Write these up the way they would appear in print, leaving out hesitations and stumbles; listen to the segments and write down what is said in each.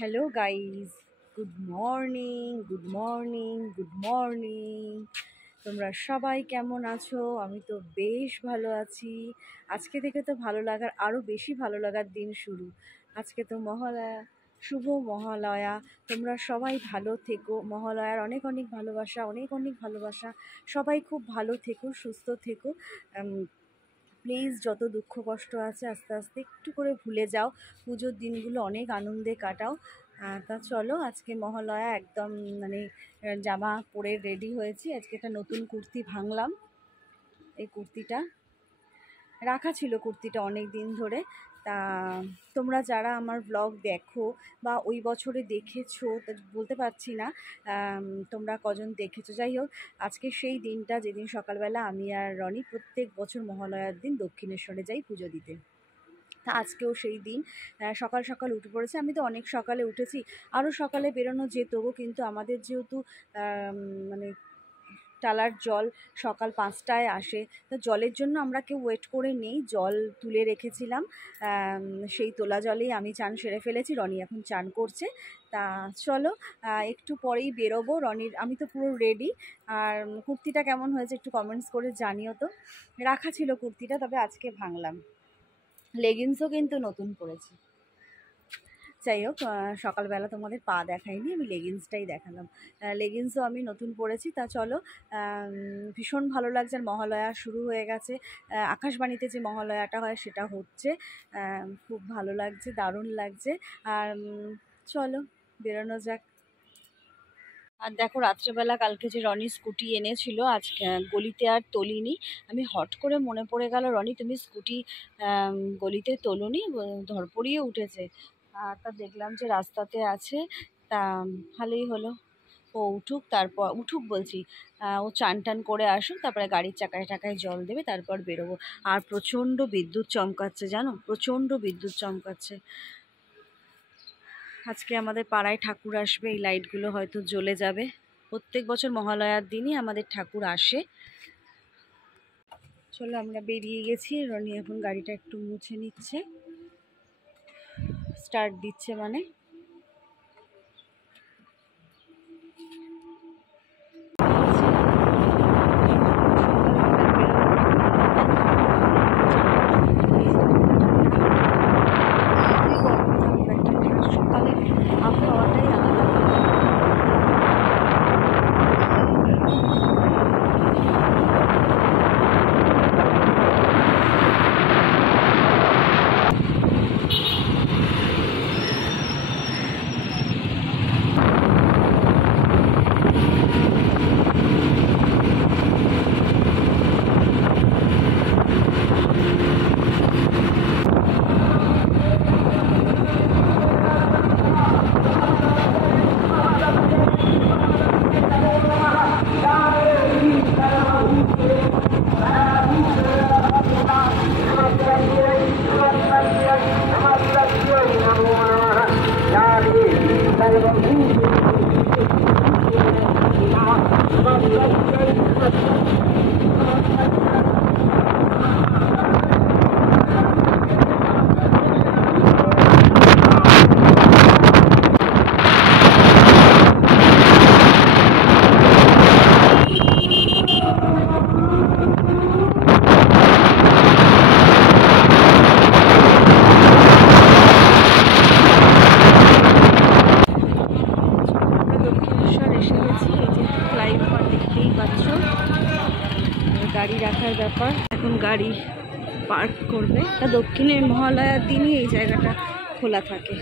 Hello guys, good morning, good morning, good morning. তোমরা সবাই কেমন আছো? আমি তো বেশ ভালো আছি। আজকে থেকে তো ভালো লাগার, আরও বেশি ভালো লাগার দিন শুরু। আজকে তো মহালয়া, শুভ মহালয়া। তোমরা সবাই ভালো থেকো। মহালয়ার অনেক অনেক ভালোবাসা, অনেক অনেক ভালোবাসা। সবাই খুব ভালো থেকো, সুস্থ থেকো। প্লিজ যত দুঃখ কষ্ট আছে আস্তে আস্তে একটু করে ভুলে যাও। পুজোর দিনগুলো অনেক আনন্দে কাটাও। তা চলো, আজকে মহালয়া একদম জামা পরে রেডি হয়েছি। আজকে একটা নতুন কুর্তি ভাঙলাম। এই কুর্তিটা রাখা ছিল, কুর্তিটা অনেক দিন ধরে। তা তোমরা যারা আমার ব্লগ দেখো বা ওই বছরে দেখেছো, তা বলতে পারছি না তোমরা কজন দেখেছো। যাই হোক, আজকে সেই দিনটা যেদিন সকালবেলা আমি আর রনি প্রত্যেক বছর মহালয়ার দিন দক্ষিণেশ্বরে যাই পুজো দিতে। তা আজকেও সেই দিন সকাল সকাল উঠে পড়েছে। আমি তো অনেক সকালে উঠেছি, আরও সকালে বেরোনো যেত, কিন্তু আমাদের যেহেতু টালার জল সকাল 5টায় আসে, তো জলের জন্য আমরা কেউ ওয়েট করে নেই। জল তুলে রেখেছিলাম, সেই তোলা জলেই আমি চান সেরে ফেলেছি। রনি এখন চান করছে। তা চলো, একটু পরেই বেরোবো। রনির, আমি তো পুরো রেডি। আর কুর্তিটা কেমন হয়েছে একটু কমেন্টস করে জানিও তো। রাখা ছিল কুর্তিটা, তবে আজকে ভাঙলাম। লেগিংসও কিন্তু নতুন পরেছি। যাই হোক, সকালবেলা তোমাদের পা দেখাইনি, আমি লেগিংসটাই দেখালাম। লেগিংসও আমি নতুন পরেছি। তা চলো, ভীষণ ভালো লাগছে। আর মহালয়া শুরু হয়ে গেছে। আকাশবাণীতে যে মহালয়াটা হয় সেটা হচ্ছে, খুব ভালো লাগছে, দারুণ লাগছে। আর চলো বেরোনো যাক। আর দেখো, রাত্রেবেলা কালকে যে রনি স্কুটি এনেছিল, আজকে গলিতে আর তোলিনি। আমি হট করে মনে পড়ে গেল, রনি তুমি স্কুটি গলিতে তোলোনি, ধরপড়িয়ে উঠেছে। তা দেখলাম যে রাস্তাতে আছে। তা ভালোই হলো, ও উঠুক, তারপর উঠুক বলছি, ও চান টান করে আসুক, তারপরে গাড়ির চাকায় টাকায় জল দেবে, তারপর বেরোবো। আর প্রচণ্ড বিদ্যুৎ চমকাচ্ছে, জানো, প্রচণ্ড বিদ্যুৎ চমকাচ্ছে। আজকে আমাদের পাড়ায় ঠাকুর আসবে, এই লাইটগুলো হয়তো জ্বলে যাবে। প্রত্যেক বছর মহালয়ার দিনই আমাদের ঠাকুর আসে। চলো, আমরা বেরিয়ে গেছি। রনি এখন গাড়িটা একটু মুছে নিচ্ছে, স্টার্ট দিচ্ছে মানে। সকালের আবহাওয়াটাই আলাদা। গাড়ি রাখার ব্যাপার, এখন গাড়ি পার্ক করবে। তা দক্ষিণের মহালয়ার দিনই এই জায়গাটা খোলা থাকে।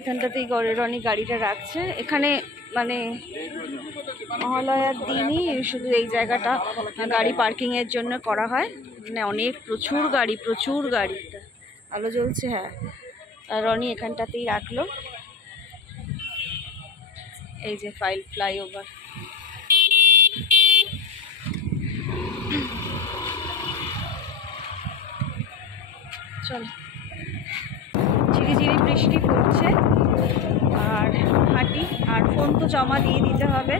এখানটাতেই রনি গাড়িটা রাখছে। এখানে মহালয়ার দিনই শুধু এই জায়গাটা গাড়ি পার্কিংয়ের জন্য করা হয়। অনেক প্রচুর গাড়ি। আলো জ্বলছে, হ্যাঁ। আর রনি এখানটাতেই রাখলো। এই যে ফ্লাইওভার। চল, ঝিরিঝিরি বৃষ্টি পড়ছে। আর হাঁটি, আর ফোন তো জমা দিয়ে দিতে হবে।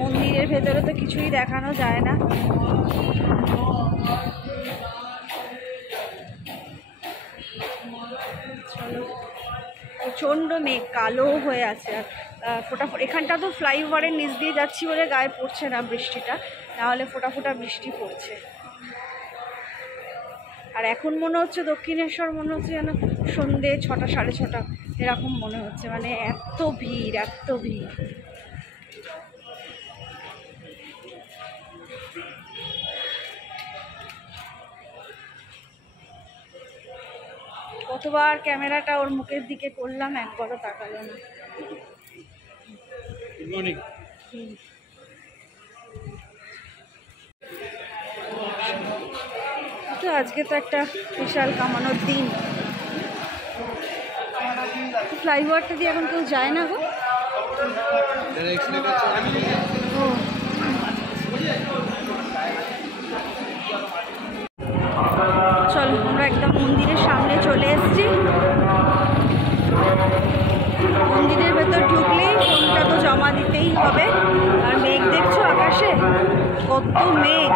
মন্দিরের ভেতরে তো কিছুই দেখানো যায় না। প্রচণ্ড মেঘ, কালো হয়ে আছে। আর ফোটাফোটা এখানটা তো ফ্লাইওভারের নিচ দিয়ে যাচ্ছি বলে গায়ে পড়ছে না বৃষ্টিটা, নাহলে ফোটা ফোটা বৃষ্টি পড়ছে। আর এখন মনে হচ্ছে দক্ষিণেশ্বর মনে হচ্ছে যেন সন্ধ্যে 6টা 6:30 এরকম মনে হচ্ছে, মানে এত ভিড় এত ভিড়। কতবার ক্যামেরাটা ওর মুখের দিকে করলাম, একবারও তাকালো না। তো আজকে তো একটা বিশাল কামানোর দিন। ফ্লাইওভারটা দিয়ে এখন কেউ যায় না গো। চলো আমরা একদম মন্দিরের সামনে চলে এসেছি। মন্দিরের ভেতর ঢুকলেই ফোনটা তো জমা দিতেই হবে। আর মেঘ দেখছো আকাশে, কত মেঘ,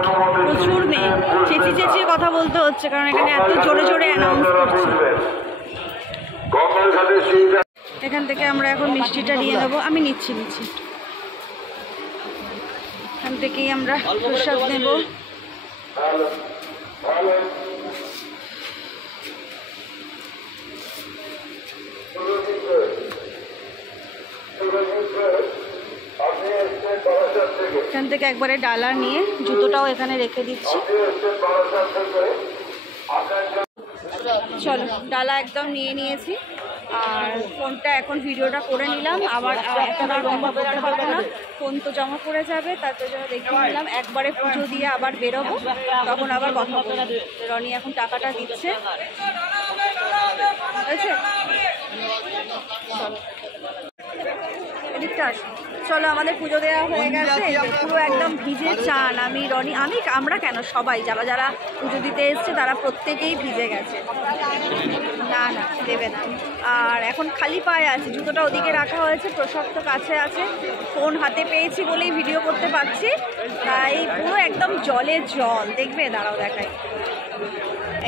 প্রচুর মেঘ। চেঁচিয়ে চেঁচিয়ে কথা বলতে হচ্ছে, কারণ এখানে এত জোরে জোরে অ্যানাউন্স করছে। এখান থেকে আমরা এখন মিষ্টিটা নিয়ে নেবো। আমি নিচ্ছি। এখান থেকেই আমরা প্রসাদ নেব। এখান থেকে একবারে ডালা নিয়ে জুতোটাও এখানে রেখে দিচ্ছি। চলো ডালা একদম নিয়ে নিয়েছি। আর ফোনটা এখন ভিডিওটা করে নিলাম। আবার এখন আর বন্ধ করতে পারবো না, ফোন তো জমা পড়ে যাবে। তার জন্য দেখিয়ে নিলাম, একবারে পুজো দিয়ে আবার বেরোবো, তখন আবার কথা বলবো। রনি এখন টাকাটা দিচ্ছে। এদিকটা আসো। চলো আমাদের পুজো দেওয়া হয়ে গেছে, পুরো একদম ভিজে চান। আমরা কেন, সবাই যারা যারা পুজো দিতে এসছে তারা প্রত্যেকেই ভিজে গেছে। না দেবে না। আর এখন খালি পায়ে আছে, জুতোটা ওদিকে রাখা হয়েছে, প্রসাদ তো কাছে আছে। ফোন হাতে পেয়েছি বলেই ভিডিও করতে পারছি। তাই পুরো একদম জলে জল, দেখবে দাঁড়াও দেখাই।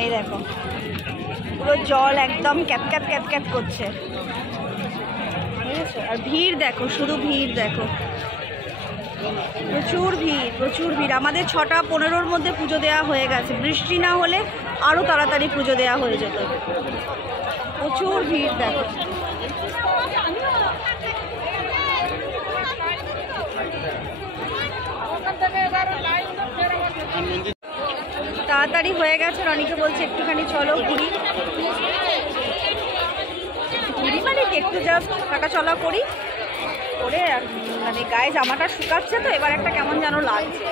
এই দেখো পুরো জল একদম ক্যাপ ক্যাপ করছে। আর ভিড় দেখো, শুধু ভিড় দেখো, প্রচুর ভিড়। আমাদের 6টা 15-র মধ্যে পুজো দেওয়া হয়ে গেছে। বৃষ্টি না হলে আরও তাড়াতাড়ি পুজো দেওয়া হয়ে যেত। প্রচুর ভিড় দেখো। তাড়াতাড়ি হয়ে গেছে। রনিকে বলছে একটুখানি চলো ঘুরি, মানে একটু জাস্ট হাঁটা চলা করি করে, মানে গায়ে জামাটা শুকাচ্ছে তো এবার একটা কেমন যেন লাগছে।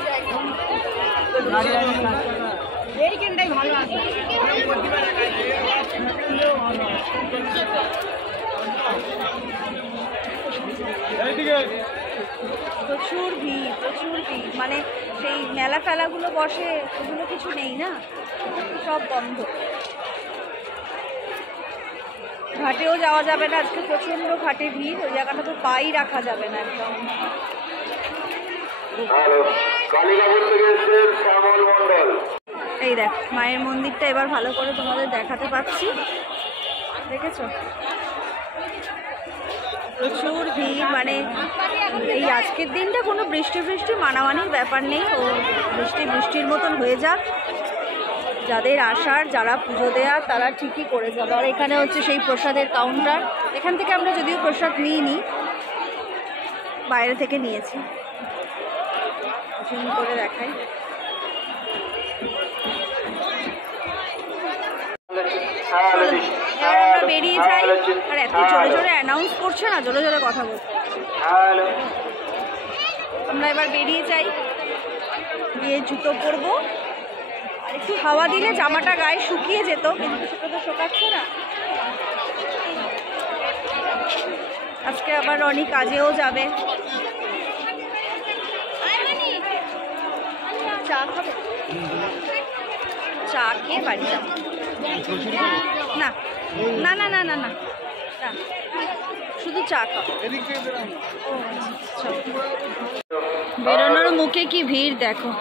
প্রচুর ভিড়, মানে সেই মেলা ফেলাগুলো বসে ওগুলো কিছু নেই না, সব বন্ধ। ঘাটেও যাওয়া যাবে না আজকে, প্রচণ্ড ঘাটে ভিড়। ওই জায়গাটা তো পাই রাখা যাবে না একদম। এই দেখ মায়ের মন্দিরটা এবার ভালো করে তোমাদের দেখাতে পাচ্ছি, দেখেছো? প্রচুর ভিড়, মানে এই আজকের দিনটা কোনো বৃষ্টি মানামানির ব্যাপার নেই। ও বৃষ্টির মতন হয়ে যাক, যাদের আসার, যারা পুজো দেওয়ার তারা ঠিকই করে যাবে। আর এখানে হচ্ছে সেই প্রসাদের কাউন্টার। এখান থেকে আমরা যদিও প্রসাদ নিইনি, বাইরে থেকে নিয়েছি। জুম করে দেখাই। আমরা বেরিয়ে যাই। আর এত জোরে জোরে অ্যানাউন্স করছে না, জোরে জোরে কথা বলছে। আমরা এবার বেরিয়ে যাই, গিয়ে জুতো পরবো। আর একটু হাওয়া দিলে জামাটা গায়ে শুকিয়ে যেত, কিন্তু সেটা তো শোকাচ্ছে না। আজকে আবার রনি কাজেও যাবে। চা খাবে? চা খেয়ে বাড়ি যাবো। না না না না না না না, শুধু চা খাবো। বেরোনোর মুখে কি ভিড় দেখো,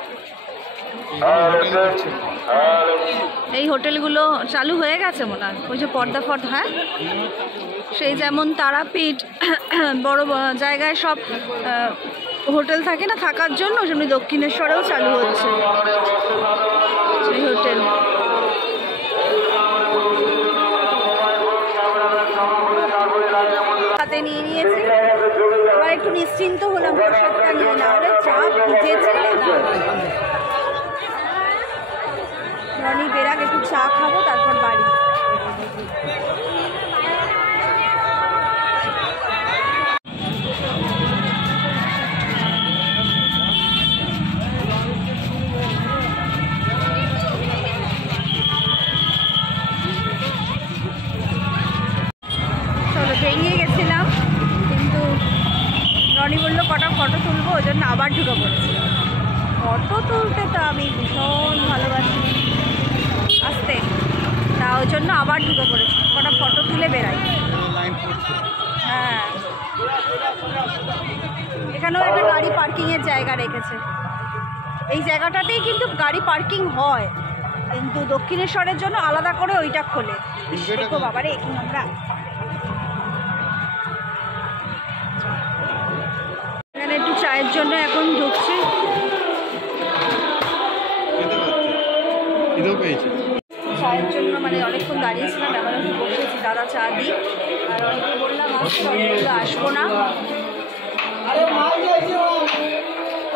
এই হোটেলগুলো চালু হয়ে গেছে মনে হয়, ওই যে পর্দা ফর্দা, হ্যাঁ সেই যেমন তারাপীঠ বড় জায়গায় সব হোটেল থাকে না থাকার জন্য, সেমনি দক্ষিণেশ্বরেও চালু হচ্ছে সেই হোটেল। হাতে নিয়ে নিয়েছি, এবার একটু নিশ্চিন্ত হলাম প্রসাদটা নিয়ে, না হলে চাপ ভিজেছে। রনি বেরাক একটু চা খাবো, তারপর বাড়ি। চলো, বেরিয়ে গেছিলাম, কিন্তু রনি বললো কটা ফটো তুলবো, ওই জন্য আবার ঢুকে পড়েছি। ফটো তুলতে তো আমি ভীষণ ভালোবাসি, আসতে তা ওই জন্য আবার ঢুকে পড়েছি, কটা ফটো তুলে বেড়াই। হ্যাঁ, এখানেও একটা গাড়ি পার্কিংয়ের জায়গা রেখেছে। এই জায়গাটাতেই কিন্তু গাড়ি পার্কিং হয়, কিন্তু দক্ষিণেশ্বরের জন্য আলাদা করে ওইটা খোলে। দেখো বাবারে, এখন আমরা এখানে একটু চায়ের জন্য এখন ঢুকছি। চায়ের জন্য মানে অনেকক্ষণ দাঁড়িয়েছিলাম, এবার একটু বসেছি, দাদা চা দিই। আর অনেকে বললাম আসবো না,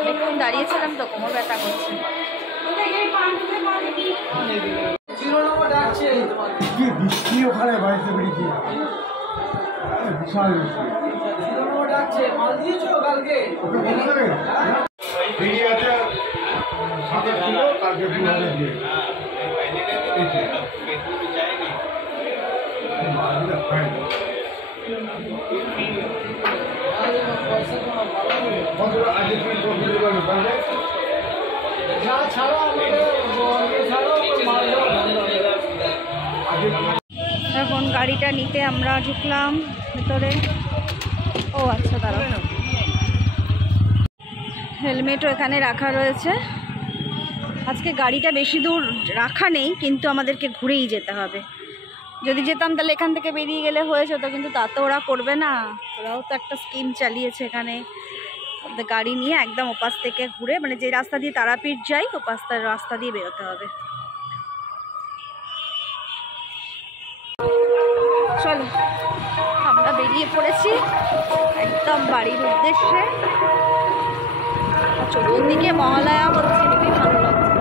অনেকক্ষণ দাঁড়িয়েছিলাম তো কোমর ব্যথা করছে। এখন গাড়িটা নিতে আমরা ঢুকলাম ভেতরে। ও আচ্ছা, দাঁড়াও, হেলমেটও এখানে রাখা রয়েছে। আজকে গাড়িটা বেশি দূর রাখা নেই, কিন্তু আমাদেরকে ঘুরেই যেতে হবে। যদি যেতাম তাহলে এখান থেকে বেরিয়ে গেলে হয়ে যেত, কিন্তু তা তো ওরা করবে না। ওরাও তো একটা স্কিম চালিয়েছে এখানে, গাড়ি নিয়ে একদম ওপাশ থেকে ঘুরে, মানে যে রাস্তা দিয়ে তারাপীঠ যাই ওপাশটার রাস্তা দিয়ে বেরোতে হবে। চলো, আমরা বেরিয়ে পড়েছি একদম বাড়ির উদ্দেশ্যে। চতুর্দিকে মহালয়া হচ্ছে, খুবই ভালো লাগছে,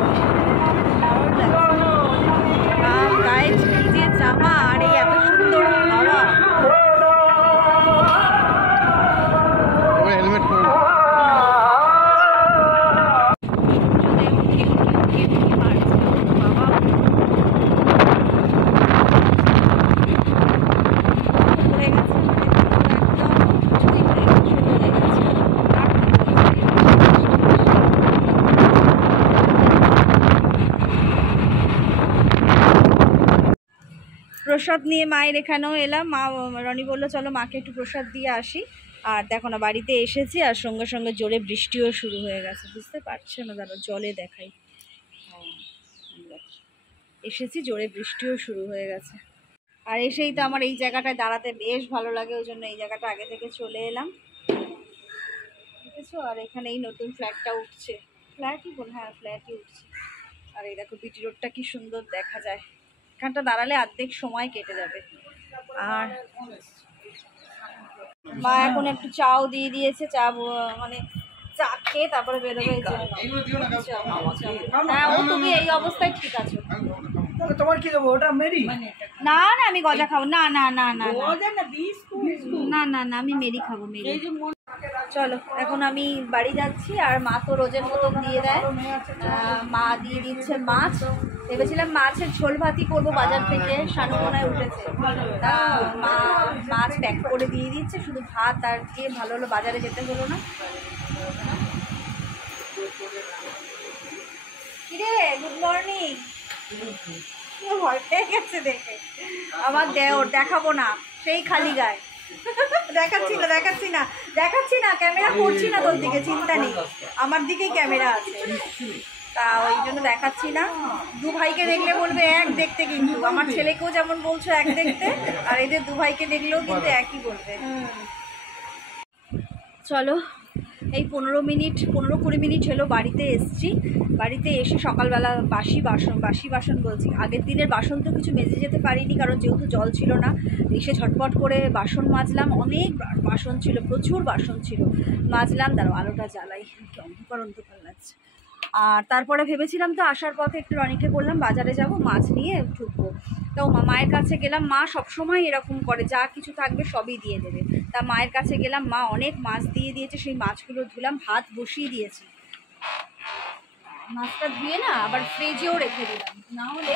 গায়ে ভিজে জামা আর এই এত সুন্দর হাওয়া। হেলমেট প্রসাদ নিয়ে মায়ের এখানেও এলাম। মা, রনি বললো চলো মাকে একটু প্রসাদ দিয়ে আসি। আর দেখো না, বাড়িতে এসেছি আর সঙ্গে সঙ্গে জোরে বৃষ্টিও শুরু হয়ে গেছে, বুঝতে পারছো না? দাঁড়ো জলে দেখাই। এসেছি, জোরে বৃষ্টিও শুরু হয়ে গেছে। আর এসেই তো আমার এই জায়গাটায় দাঁড়াতে বেশ ভালো লাগে, ওই জন্য এই জায়গাটা আগে থেকে চলে এলাম, দেখেছো? আর এখানে এই নতুন ফ্ল্যাটটা উঠছে, ফ্ল্যাটই বল, হ্যাঁ ফ্ল্যাটই উঠছে। আর এই দেখো বিটি রোডটা কি সুন্দর দেখা যায়, এখানটা দাঁড়ালে অর্ধেক সময় কেটে যাবে। আর মা এখন একটু চাও দিয়ে দিয়েছে, চা মানে চা খেয়ে তারপরে বেরোবে। হ্যাঁ, ও তুমি এই অবস্থায় ঠিক আছো। তোমার কি দেবো? ওটা মেরি? না না, আমি গজা খাবো না, না না না না না না, আমি মেরি খাবো, মেরি। চলো, এখন আমি বাড়ি যাচ্ছি। আর মা তো রোজের মতন দিয়ে দেয়, মা দিয়ে দিচ্ছে মাছ। ভেবেছিলাম মাছের ঝোল ভাতই করবো বাজার থেকে, শানুমোনায় উঠেছে, তা মা মাছ প্যাক করে দিয়ে দিচ্ছে, শুধু ভাত আর দিয়ে ভালো হলো, বাজারে যেতে হলো না। কিরে, গুড মর্নিং। ভয় পেয়ে গেছে দেখে আমার দেওর, দেখাবো না, সেই খালি গায়ে। দেখাচ্ছি না, ক্যামেরা করছি না তোর দিকে, চিন্তা নেই, আমার দিকেই ক্যামেরা আছে। তা ওই জন্য দেখাচ্ছি না। দু ভাইকে দেখলে বলবে এক দেখতে, কিন্তু আমার ছেলেকেও যেমন বলছো এক দেখতে, আর এদের দু ভাইকে দেখলেও কিন্তু একই বলবে। চলো, এই 15-20 মিনিট হলো বাড়িতে এসছি। বাড়িতে এসে সকালবেলা বাসি বাসন বলছি, আগের দিনের বাসন তো কিছু মেজে যেতে পারিনি, কারণ যেহেতু জল ছিল না। এসে ঝটপট করে বাসন মাজলাম, অনেক বাসন ছিল, প্রচুর বাসন ছিল, মাজলাম। দাঁড়াও আলোটা জ্বালাই, কি অন্ধকার লাগছে। আর তারপরে ভেবেছিলাম তো আসার পথে একটু রনিকে বললাম বাজারে যাব, মাছ নিয়ে ঢুকবো। তো মায়ের কাছে গেলাম, মা সবসময় এরকম করে, যা কিছু থাকবে সবই দিয়ে দেবে। তা মায়ের কাছে গেলাম, মা অনেক মাছ দিয়ে দিয়েছে, সেই মাছগুলো ধুলাম, ভাত বসিয়ে দিয়েছি। মাছটা ধুয়ে না আবার ফ্রিজেও রেখে দিলাম, না হলে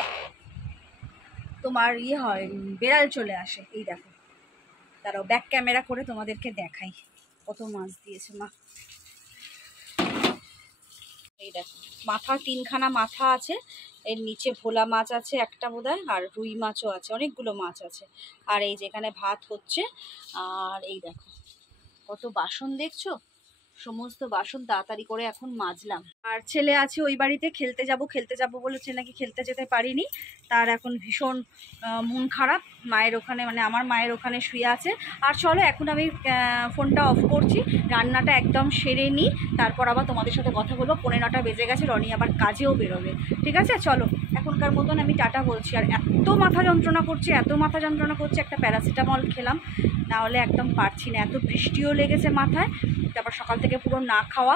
তোমার হয়, বেড়াল চলে আসে। এই দেখো, তারাও ব্যাক ক্যামেরা করে তোমাদেরকে দেখাই কত মাছ দিয়েছে মা। এই দেখো, মাথা 3খানা মাথা আছে, এর নিচে ভোলা মাছ আছে একটা বোধহয়, আর রুই মাছও আছে, অনেকগুলো মাছ আছে। আর এই যেখানে ভাত হচ্ছে, আর এই দেখো কত বাসন দেখছো, সমস্ত বাসন তাড়াতাড়ি করে এখন মাজলাম। আর ছেলে আছে ওই বাড়িতে, খেলতে যাব বলেছে, নাকি খেলতে যেতে পারিনি, তার এখন ভীষণ মন খারাপ। মায়ের ওখানে, মানে আমার মায়ের ওখানে শুয়ে আছে। আর চলো এখন আমি ফোনটা অফ করছি, রান্নাটা একদম সেরে নিই, তারপর আবার তোমাদের সাথে কথা বলবো। 9:15 বেজে গেছে, রনি আবার কাজেও বেরোবে। ঠিক আছে, চলো এখনকার মতন আমি টাটা বলছি। আর এত মাথা যন্ত্রণা করছে, একটা প্যারাসিটামল খেলাম, না হলে একদম পারছি না। এত বৃষ্টিও লেগেছে মাথায়, তারপর সকাল থেকে পুরো না খাওয়া।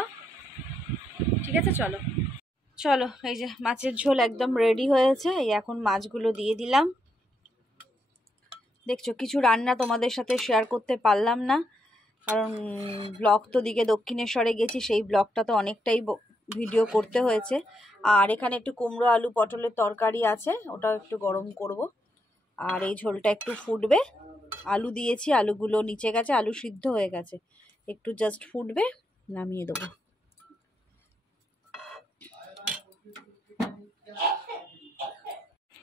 ঠিক আছে, চলো এই যে মাছের ঝোল একদম রেডি হয়েছে, এই এখন মাছগুলো দিয়ে দিলাম। দেখছো কিছু রান্না তোমাদের সাথে শেয়ার করতে পারলাম না, কারণ ব্লগ তো দিকে দক্ষিণেশ্বরে গেছি, সেই ব্লগটা তো অনেকটাই ভিডিও করতে হয়েছে। আর এখানে একটু কুমড়ো আলু পটলের তরকারি আছে, ওটাও একটু গরম করব। আর এই ঝোলটা একটু ফুটবে, আলু দিয়েছি, আলুগুলো নিচে গেছে, আলু সিদ্ধ হয়ে গেছে, একটু জাস্ট ফুটবে, নামিয়ে দেবো।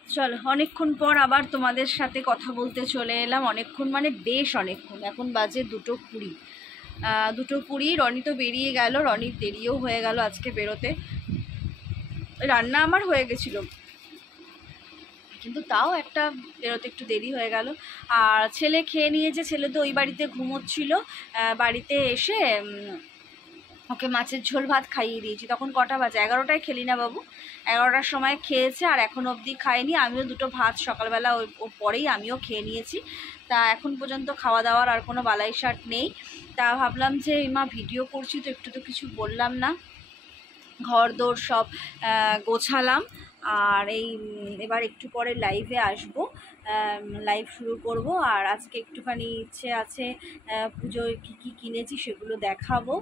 চলো, অনেকক্ষণ পর আবার তোমাদের সাথে কথা বলতে চলে এলাম। অনেকক্ষণ মানে বেশ অনেকক্ষণ, এখন বাজে 2:20। 2:20, রনি তো বেরিয়ে গেল, রনির দেরিও হয়ে গেল আজকে বেরোতে। রান্না আমার হয়ে গেছিলো, কিন্তু তাও একটা বেরোতে একটু দেরি হয়ে গেল। আর ছেলে খেয়ে নিয়েছে, ছেলে তো ওই বাড়িতে ঘুমোচ্ছিল। বাড়িতে এসে ওকে মাছের ঝোল ভাত খাইয়ে দিয়েছি। তখন কটা বাজে, 11টায় খেলি না বাবু, 11টার সময় খেয়েছে, আর এখন অবধি খায়নি। আমিও দুটো ভাত সকালবেলা ওর পরেই আমিও খেয়ে নিয়েছি। তা এখন পর্যন্ত খাওয়া দাওয়ার আর কোনো বালাইশাট নেই। তা ভাবলাম যে মা ভিডিও করছি তো একটু তো কিছু বললাম না। ঘর দোর সব গোছালাম, আর এবার একটু পরে লাইভে আসব, লাইভ শুরু করব। আর আজকে একটুখানি ইচ্ছে আছে পুজোয় কী কী কিনেছি সেগুলো দেখাবো।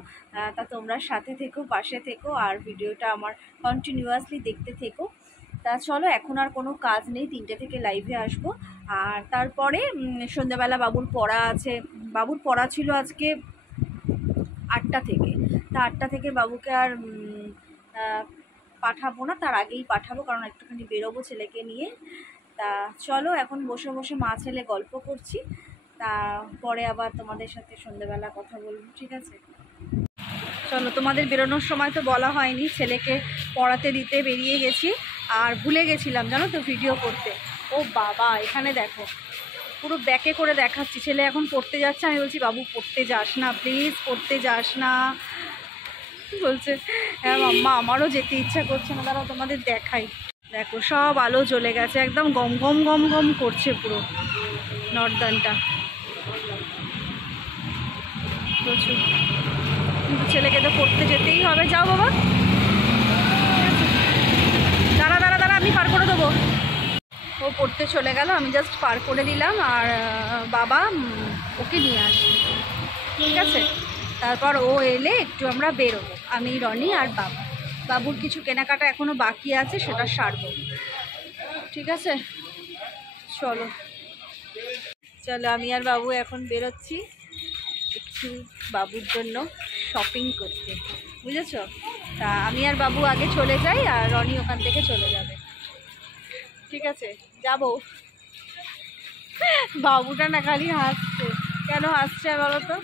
তা তোমরা সাথে থেকো, পাশে থেকো, আর ভিডিওটা আমার কন্টিনিউয়াসলি দেখতে থেকো। তা চলো, এখন আর কোনো কাজ নেই, 3টে থেকে লাইভে আসব। আর তারপরে সন্ধ্যাবেলা বাবুর পড়া আছে, বাবুর পড়া ছিল আজকে 8টা থেকে। তা 8টা থেকে বাবুকে আর পাঠাবো না, তার আগেই পাঠাবো, কারণ একটুখানি বেরোবো ছেলেকে নিয়ে। তা চলো, এখন বসে বসে মা ছেলে গল্প করছি, তা পরে আবার তোমাদের সাথে সন্ধ্যেবেলা কথা বলবো। ঠিক আছে, চলো। তোমাদের বেরোনোর সময় তো বলা হয়নি, ছেলেকে পড়াতে দিতে বেরিয়ে গেছি, আর ভুলে গেছিলাম জানো তো ভিডিও করতে। ও বাবা, এখানে দেখো পুরো ব্যাকে করে দেখাচ্ছি, ছেলে এখন পড়তে যাচ্ছে, আমি বলছি বাবু পড়তে যাস না প্লিজ, পড়তে যাস না। বলছে হ্যাঁ মাম্মা আমারও যেতে ইচ্ছা করছে না, দাঁড়াও তোমাদের দেখাই। দেখো সব আলো জ্বলে গেছে, একদম গম গম গম গম করছে পুরো নর্দানটা, প্রচুর। কিন্তু ছেলেকে তো পড়তে যেতেই হবে। যাও বাবা, দাঁড়া দাঁড়া দাঁড়া, আমি পার করে দেবো। ও পড়তে চলে গেল, আমি জাস্ট পার করে দিলাম, আর বাবা ওকে নিয়ে আসবে। ঠিক আছে, তারপর ও এলে একটু আমরা বেরোবো, আমি, রনি আর বাবা। বাবুর কিছু কেনাকাটা এখনও বাকি আছে, সেটা সারবো। ঠিক আছে, চলো চলো, আমি আর বাবু এখন বেরোচ্ছি একটু বাবুর জন্য শপিং করতে, বুঝেছ? তা আমি আর বাবু আগে চলে যাই, আর রনি ওখান থেকে চলে যাবে। ঠিক আছে, যাবো। বাবুটা না খালি হাসছে, কেন হাসছে বলো তো,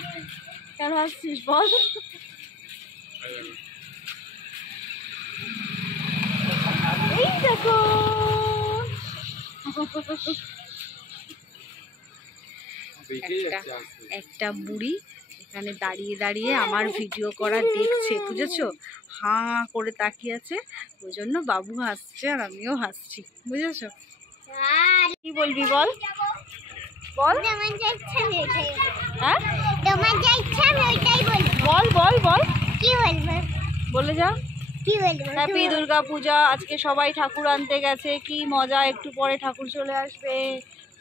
কেন হাসছিস বল? একটা বুড়ি এখানে দাঁড়িয়ে দাঁড়িয়ে আমার ভিডিও করা দেখছে, বুঝেছো? হাঁ করে তাকিয়ে আছে, ওই জন্য বাবু হাসছে আর আমিও হাসছি, বুঝেছো? কি বলবি বল বল। হ্যাঁ বল বল বল, কি বলবো? বলে যা। কি বলবো? হ্যাপি দুর্গা পূজা। আজকে সবাই ঠাকুর আনতে গেছে, কি মজা, একটু পরে ঠাকুর চলে আসবে,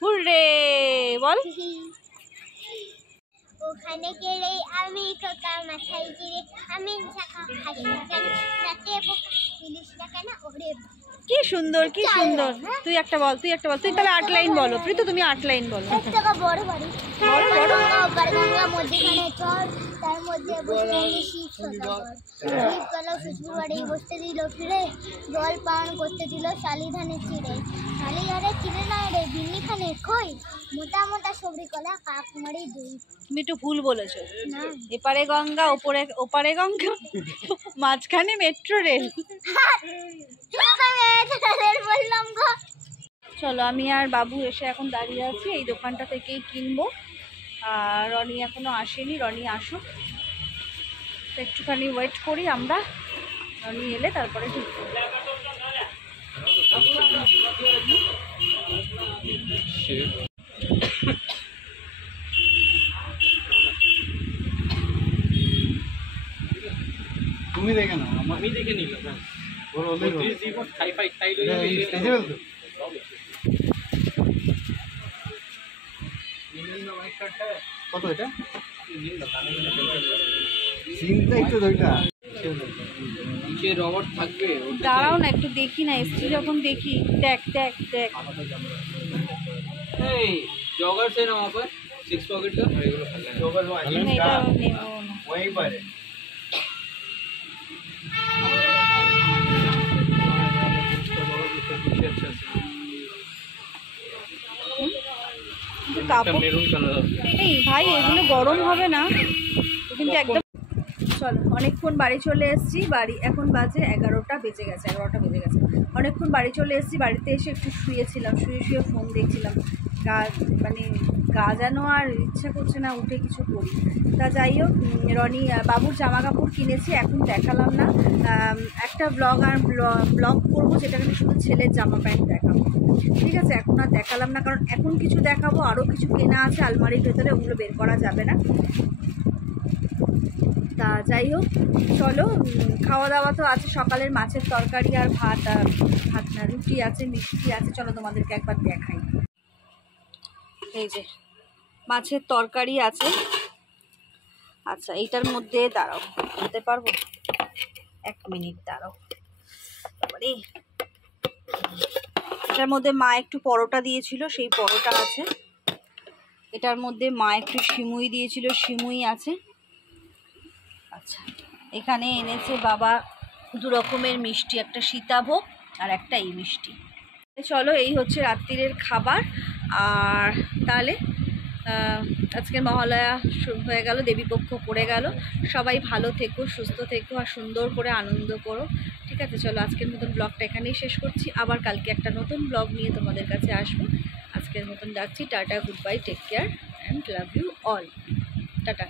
হুররে বল। ওখানে গেলে আমি কাকা মাথায় গিরে আমি ঝাঁকা হাসি কেন রাতে ইলিশটা কেন ওরে কি সুন্দর কি সুন্দর। তুই একটা বল, তুই একটা বল, তুই তাহলে 8 লাইন বলো। প্রীত তুমি 8 লাইন বলো। একটা বড় বাড়ি বড় বড় গঙ্গা মধ্যখানে চল, তার মধ্যে বসে শিব সদাগর শিব গেল শ্বশুর বাড়ি বসতে দিল ফিরে, জল পান করতে দিল শালি ধানের চিড়ে, শালি আরে চিড়ে নাই রে বিন্নি খানে কই, মোটা মোটা সবরি কলা কাক মারি দুই। তুমি একটু ভুল বলেছো। না এপারে গঙ্গা ওপারে গঙ্গা, মাঝখানে মেট্রো রেল। বললাম গো। চলো আমি আর বাবু এসে এখন দাঁড়িয়ে আছি, এই দোকানটা থেকেই কিনবো। আর রনি এখনো আসেনি, রনি আসুক, তো একটুখানি ওয়েট করি আমরা। রনি এলে তারপরে ঢুকবো। তুমি দেখে না, আমি দেখে নিলাম। হ্যাঁ, ওর ওদের কত এটা? সিনটাই তো দুইটা। নিচে রবার থাকবে। দাঁড়াও না একটু দেখি না, এসছি যখন দেখি। দেখ দেখ দেখ, এই जॉगर से ना वहाँ पर 6 पॉकेट का না, এটা নেবো না। वहीं पर है। কিন্তু কাপড় মেরুন কালার এই ভাই, এগুলো গরম হবে না কিন্তু একদম। চলো অনেকক্ষণ বাড়ি চলে এসেছি, বাড়ি এখন বাজে 11টা বেজে গেছে, 11টা বেজে গেছে। অনেকক্ষণ বাড়ি চলে এসেছি, বাড়িতে এসে একটু শুয়েছিলাম, শুয়ে শুয়ে ফোন দেখছিলাম। মানে গা যেন আর ইচ্ছা করছে না উঠে কিছু করি। তা যাই হোক, রনি বাবুর জামা কাপড় কিনেছি, এখন দেখালাম না। একটা ব্লগ করবো যেটা কিন্তু শুধু ছেলের জামা প্যান্ট দেখাবো, ঠিক আছে? এখন আর দেখালাম না, কারণ এখন কিছু দেখাবো, আরও কিছু কেনা আছে আলমারির ভেতরে, ওগুলো বের করা যাবে না। তা যাই হোক, চলো খাওয়া দাওয়া তো আছে, সকালের মাছের তরকারি আর ভাত না রুটি আছে, মিষ্টি আছে। চলো তোমাদেরকে একবার দেখাই। এই যে মাছের তরকারি আছে। আচ্ছা এইটার মধ্যে দাঁড়াও, বলতে পারবো, 1 মিনিট দাঁড়াও। তারপরে এটার মধ্যে মা একটু পরোটা দিয়েছিল, সেই পরোটা আছে। এটার মধ্যে মা একটু সিমুই দিয়েছিল, সিমুই আছে। আচ্ছা এখানে এনেছে বাবা 2 রকমের মিষ্টি, একটা সীতাভোগ আর একটা এই মিষ্টি। চলো এই হচ্ছে রাত্রিরের খাবার। আর তাহলে আজকের মহালয়া হয়ে গেল, দেবীপক্ষ পড়ে গেল। সবাই ভালো থেকো, সুস্থ থেকো আর সুন্দর করে আনন্দ করো, ঠিক আছে? চলো আজকের মতন ব্লগটা এখানেই শেষ করছি, আবার কালকে একটা নতুন ব্লগ নিয়ে তোমাদের কাছে আসবো। আজকের মতন ডাকছি, tata, goodbye, take care and love you all, tata.